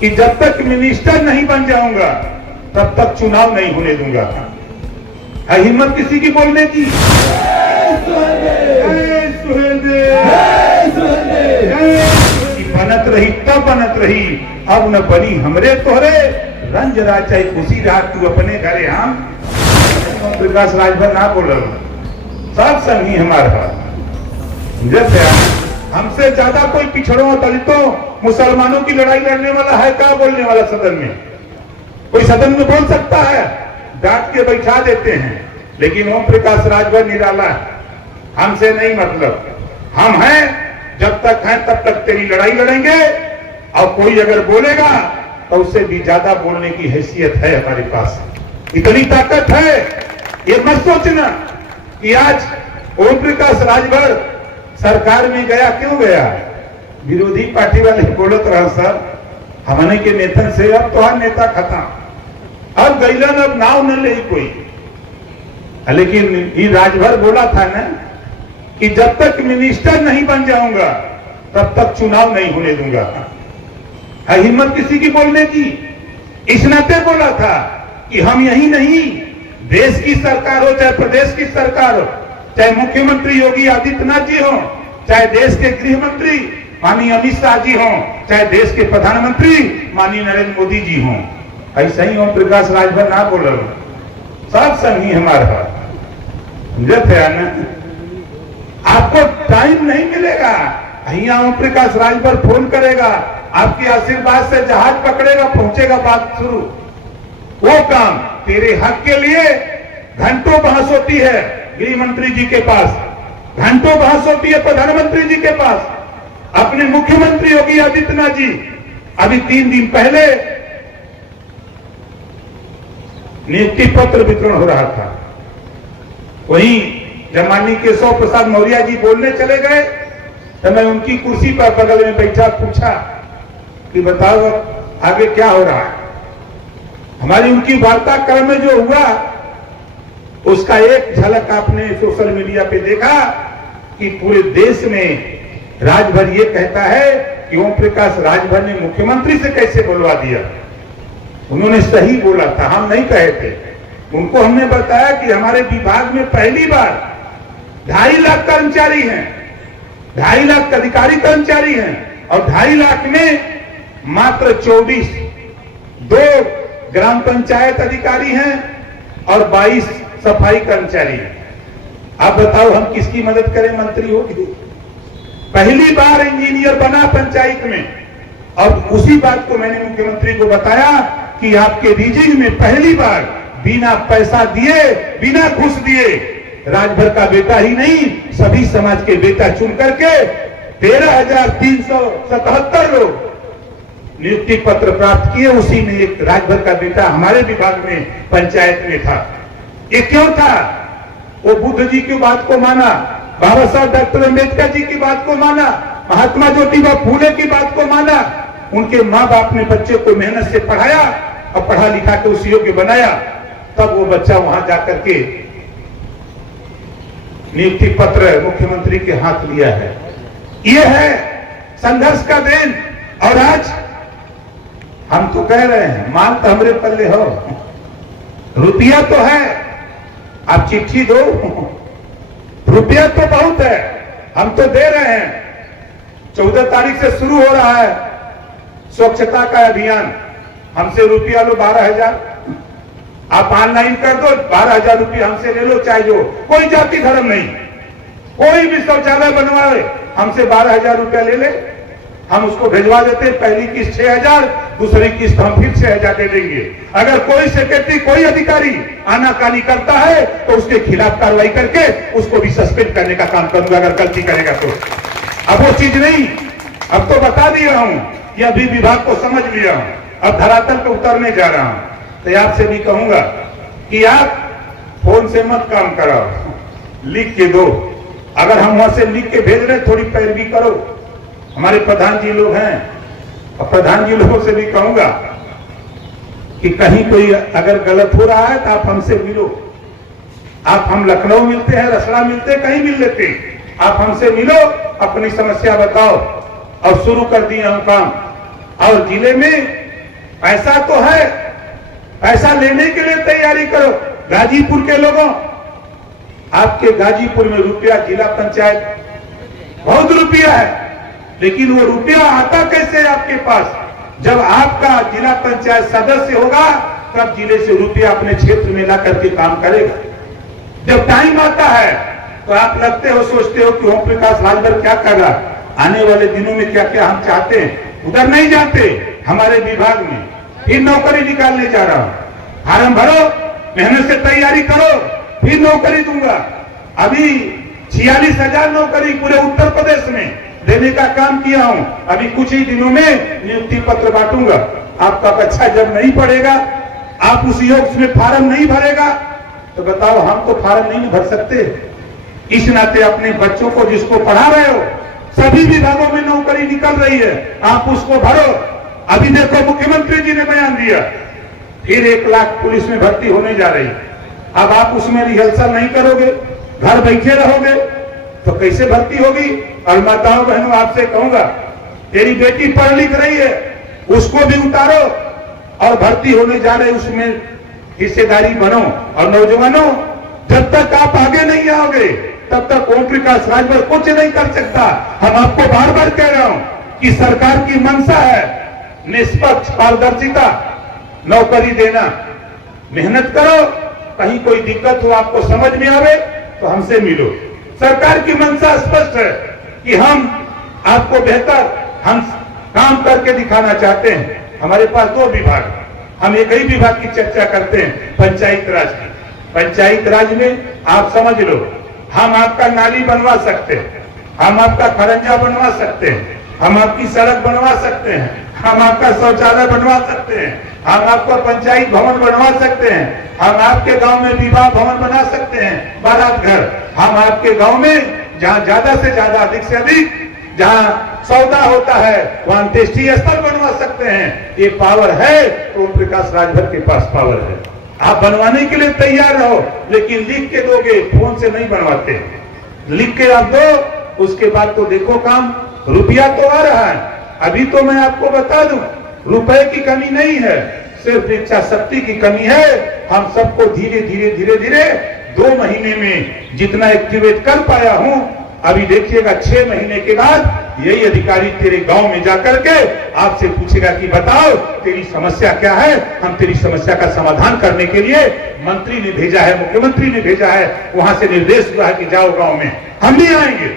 कि जब तक मिनिस्टर नहीं बन जाऊंगा तब तक चुनाव नहीं होने दूंगा। है हिम्मत किसी की बोलने की? बनत रही तब बनत रही, अब न बनी हमरे तोहरे, रंज रहा चाहे खुशी रहा तू अपने घरे। हम प्रकाश राजभर ना बोल, सब संगी हमारा। जैसे हमसे ज्यादा कोई पिछड़ों दलितों मुसलमानों की लड़ाई लड़ने वाला है क्या बोलने वाला सदन में? कोई सदन में बोल सकता है? डांट के बैठा देते हैं। लेकिन ओम प्रकाश राजभर निराला है, हमसे नहीं मतलब। हम हैं, जब तक हैं तब तक तेरी लड़ाई लड़ेंगे, और कोई अगर बोलेगा तो उससे भी ज्यादा बोलने की हैसियत है हमारे पास। इतनी ताकत है। ये मत सोचना कि आज ओम प्रकाश राजभर सरकार में गया। क्यों गया? विरोधी पार्टी वाले बोलत रहा सर हमने के नेतन से अब तो हर नेता खत्म, अब गैलन, अब नाव न ले कोई। लेकिन ये राजभर बोला था ना कि जब तक मिनिस्टर नहीं बन जाऊंगा तब तक चुनाव नहीं होने दूंगा। है हिम्मत किसी की बोलने की? इस नाते बोला था कि हम यही नहीं, देश की सरकार हो चाहे प्रदेश की सरकार हो, चाहे मुख्यमंत्री योगी आदित्यनाथ जी हो, चाहे देश के गृह मंत्री माननीय अमित शाह जी हो, चाहे देश के प्रधानमंत्री माननीय नरेंद्र मोदी जी हो, ऐसा ही ओम प्रकाश राजभर ना बोल, सब संगी हमारा। आपको टाइम नहीं मिलेगा, यहाँ ओम प्रकाश राजभर फोन करेगा, आपके आशीर्वाद से जहाज पकड़ेगा, पहुंचेगा, बात शुरू। वो काम तेरे हक के लिए घंटों बहस होती है गृह मंत्री जी के पास, घंटों बहस होती है प्रधानमंत्री जी के पास। अपने मुख्यमंत्री योगी आदित्यनाथ जी अभी 3 दिन पहले नियुक्ति पत्र वितरण हो रहा था, वहीं जब माननीय केशव प्रसाद मौर्य जी बोलने चले गए तो मैं उनकी कुर्सी पर बगल में बैठा, पूछा कि बताओ आगे क्या हो रहा है। हमारी उनकी वार्ता क्रम में जो हुआ उसका एक झलक आपने सोशल मीडिया पे देखा कि पूरे देश में राजभर ये कहता है कि ओम प्रकाश राजभर ने मुख्यमंत्री से कैसे बुलवा दिया। उन्होंने सही बोला था, हम नहीं कहे थे। उनको हमने बताया कि हमारे विभाग में पहली बार 2.5 लाख कर्मचारी हैं, 2.5 लाख अधिकारी कर्मचारी हैं, और 2.5 लाख में मात्र 2 ग्राम पंचायत अधिकारी हैं और 22 सफाई कर्मचारी हैं। आप बताओ हम किसकी मदद करें? मंत्री होगी, पहली बार इंजीनियर बना पंचायत में। और उसी बात को मैंने मुख्यमंत्री को बताया कि आपके रीजन में पहली बार बिना पैसा दिए, बिना घूस दिए, राजभर का बेटा ही नहीं सभी समाज के बेटा चुन करके 13,377 लोग नियुक्ति पत्र प्राप्त किए। उसी में एक राजभर का बेटा हमारे विभाग में पंचायत में था। ये क्यों था? वो बुद्ध जी की बात को माना, बाबा साहब डॉक्टर अम्बेडकर जी की बात को माना, महात्मा ज्योतिबा फूले की बात को माना। उनके माँ बाप ने बच्चे को मेहनत से पढ़ाया और पढ़ा लिखा के उस योग्य बनाया, तब वो बच्चा वहां जाकर के नियुक्ति पत्र मुख्यमंत्री के हाथ लिया है। ये है संघर्ष का दिन। और आज हम तो कह रहे हैं माल तो हमरे पल्ले हो, रुपया तो है, आप चिट्ठी दो, रुपया तो बहुत है, हम तो दे रहे हैं। 14 तारीख से शुरू हो रहा है स्वच्छता का अभियान। हमसे रुपया लो 12,000, आप ऑनलाइन कर दो, 12,000 रुपया हमसे ले लो, चाहे जो कोई जाति धर्म नहीं, कोई भी शौचालय बनवाए हमसे 12,000 रुपया ले ले, हम उसको भेजवा देते हैं। पहली किस्त 6,000, दूसरी किस्त हम फिर 6,000 दे देंगे। अगर कोई सेक्रेटरी, कोई अधिकारी आनाकानी करता है तो उसके खिलाफ कार्रवाई करके उसको भी सस्पेंड करने का काम करूंगा अगर गलती करेगा तो। अब वो चीज नहीं, अब तो बता दिया हूं कि अभी विभाग को समझ लिया हूं, अब धरातल पर उतरने जा रहा हूं। तो आपसे भी कहूंगा कि आप फोन से मत काम कराओ, लिख के दो। अगर हम वहां से लिख के भेज रहे थोड़ी पैरवी करो। हमारे प्रधान जी लोग हैं, और प्रधान जी लोगों से भी कहूंगा कि कहीं कोई अगर गलत हो रहा है तो आप हमसे मिलो। आप, हम लखनऊ मिलते हैं, रसड़ा मिलते हैं, कहीं मिल लेते हैं, आप हमसे मिलो, अपनी समस्या बताओ, और शुरू कर दिए हम काम। और जिले में पैसा तो है, पैसा लेने के लिए तैयारी करो। गाजीपुर के लोगों, आपके गाजीपुर में रुपया जिला पंचायत बहुत रुपया है, लेकिन वो रुपया आता कैसे आपके पास? जब आपका जिला पंचायत सदस्य होगा तब जिले से रुपया अपने क्षेत्र में ला करके काम करेगा। जब टाइम आता है तो आप लगते हो, सोचते हो कि ओम प्रकाश राजभर क्या कर रहा, आने वाले दिनों में क्या क्या हम चाहते हैं। उधर नहीं जाते, हमारे विभाग में फिर नौकरी निकालने जा रहा हूं। फार्म भरो, मेहनत से तैयारी करो, फिर नौकरी दूंगा। अभी 46,000 नौकरी पूरे उत्तर प्रदेश में देने का काम किया हूं। अभी कुछ ही दिनों में नियुक्ति पत्र बांटूंगा। आपका बच्चा जब नहीं पढ़ेगा, आप उस योग में फार्म नहीं भरेगा, तो बताओ हम तो फार्म नहीं भर सकते। इस नाते अपने बच्चों को जिसको पढ़ा रहे हो, सभी विभागों में नौकरी निकल रही है, आप उसको भरो। अभी देखो मुख्यमंत्री जी ने बयान दिया, फिर 1 लाख पुलिस में भर्ती होने जा रही। अब आप उसमें रिहर्सल नहीं करोगे, घर बैठे रहोगे, तो कैसे भर्ती होगी? और माताओं बहनों, आपसे कहूंगा, तेरी बेटी पढ़ लिख रही है, उसको भी उतारो और भर्ती होने जा रहे उसमें हिस्सेदारी बनो। और नौजवानों, जब तक आप आगे नहीं आओगे तब तक ओम प्रकाश राजभर कुछ नहीं कर सकता। हम आपको बार बार कह रहा हूं कि सरकार की मंशा है निष्पक्ष पारदर्शिता, नौकरी देना। मेहनत करो, कहीं कोई दिक्कत हो, आपको समझ में आवे तो हमसे मिलो। सरकार की मंशा स्पष्ट है कि हम आपको बेहतर हम काम करके दिखाना चाहते हैं। हमारे पास 2 विभाग, हम एक ही विभाग की चर्चा करते हैं, पंचायत राज की। पंचायत राज में आप समझ लो, हम आपका नाली बनवा सकते हैं, हम आपका खरंजा बनवा सकते हैं, हम आपकी सड़क बनवा सकते हैं, हम आपका शौचालय बनवा सकते हैं, हम आपका पंचायत भवन बनवा सकते हैं, हम आपके गांव में विवाह भवन बना सकते हैं, बारात घर। हम आपके गांव में जहां ज्यादा से ज्यादा, अधिक से अधिक जहां सौदा होता है, वहां अंत्येष्टि स्थल बनवा सकते हैं। ये पावर है तो ओम प्रकाश राजभर के पास पावर है। आप बनवाने के लिए तैयार रहो, लेकिन लिख के दोगे, फोन से नहीं बनवाते। लिख के आप दो, उसके बाद तो देखो काम। रुपया तो आ रहा है। अभी तो मैं आपको बता दूं, रुपए की कमी नहीं है, सिर्फ इच्छा शक्ति की कमी है। हम सबको धीरे धीरे धीरे धीरे 2 महीने में जितना एक्टिवेट कर पाया हूं, अभी देखिएगा 6 महीने के बाद यही अधिकारी तेरे गांव में जाकर के आपसे पूछेगा कि बताओ तेरी समस्या क्या है। हम तेरी समस्या का समाधान करने के लिए मंत्री ने भेजा है, मुख्यमंत्री ने भेजा है, वहां से निर्देश हुआ है कि जाओ गांव में। हम भी आएंगे,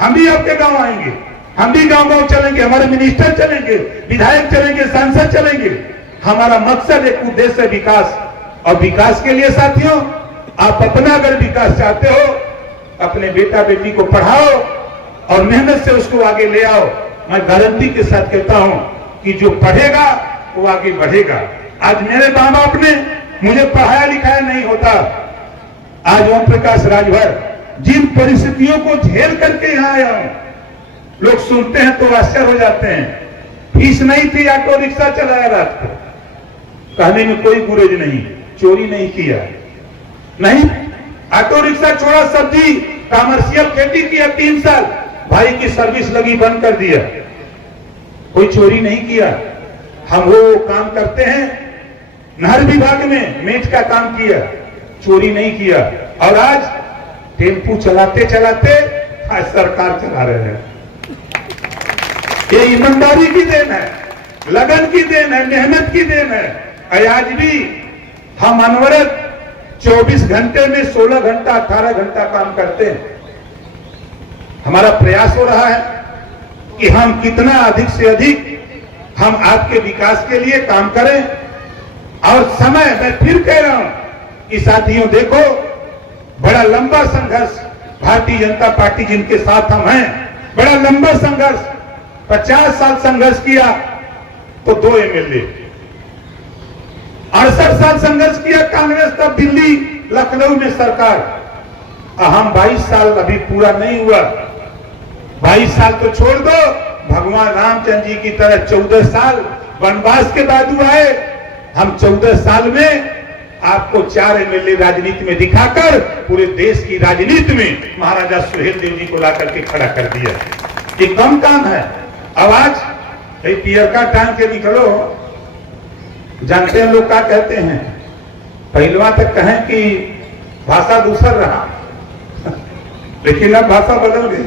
हम भी आपके गांव आएंगे, हम भी गांव गांव चलेंगे, हमारे मिनिस्टर चलेंगे, विधायक चलेंगे, सांसद चलेंगे। हमारा मकसद एक उद्देश्य है विकास। और विकास के लिए साथियों, आप अपना अगर विकास चाहते हो, अपने बेटा बेटी को पढ़ाओ और मेहनत से उसको आगे ले आओ। मैं गारंटी के साथ कहता हूं कि जो पढ़ेगा वो आगे बढ़ेगा। आज मेरे माँ बाप ने मुझे पढ़ाया लिखाया नहीं होता। आज ओम प्रकाश राजभर जिन परिस्थितियों को झेल करके यहां आया हूं, लोग सुनते हैं तो आश्चर्य हो जाते हैं। फीस नहीं थी, ऑटो रिक्शा चलाया रात को, कहने में कोई गुरेज नहीं, चोरी नहीं किया, नहीं ऑटो रिक्शा छोड़ा, सब्जी कमर्शियल खेती किया 3 साल, भाई की सर्विस लगी बंद कर दिया, कोई चोरी नहीं किया। हम वो काम करते हैं, नहर विभाग में मेज का काम किया, चोरी नहीं किया। और आज टेम्पू चलाते चलाते आज सरकार चला रहे हैं। ये ईमानदारी की देन है, लगन की देन है, मेहनत की देन है। आज भी हम अनवरत 24 घंटे में 16 घंटा 18 घंटा काम करते हैं। हमारा प्रयास हो रहा है कि हम कितना अधिक से अधिक हम आपके विकास के लिए काम करें। और समय, मैं फिर कह रहा हूं कि साथियों देखो, बड़ा लंबा संघर्ष भारतीय जनता पार्टी जिनके साथ हम हैं, बड़ा लंबा संघर्ष, 50 साल संघर्ष किया तो 2 MLA, 68 साल संघर्ष किया कांग्रेस, तब दिल्ली लखनऊ में सरकार। हम 22 साल अभी पूरा नहीं हुआ, 22 साल तो छोड़ दो, भगवान रामचंद्र जी की तरह 14 साल वनवास के बाद हुआ है। हम 14 साल में आपको 4 MLA राजनीति में दिखाकर पूरे देश की राजनीति में महाराजा सुहेल देव जी को ला करके खड़ा कर दिया। ये कम काम है। अब आज पियर का टांग के निकलो, जानते हैं लोग क्या कहते हैं, पहलवा तक कहें कि भाषा दूसर रहा लेकिन अब भाषा बदल गई।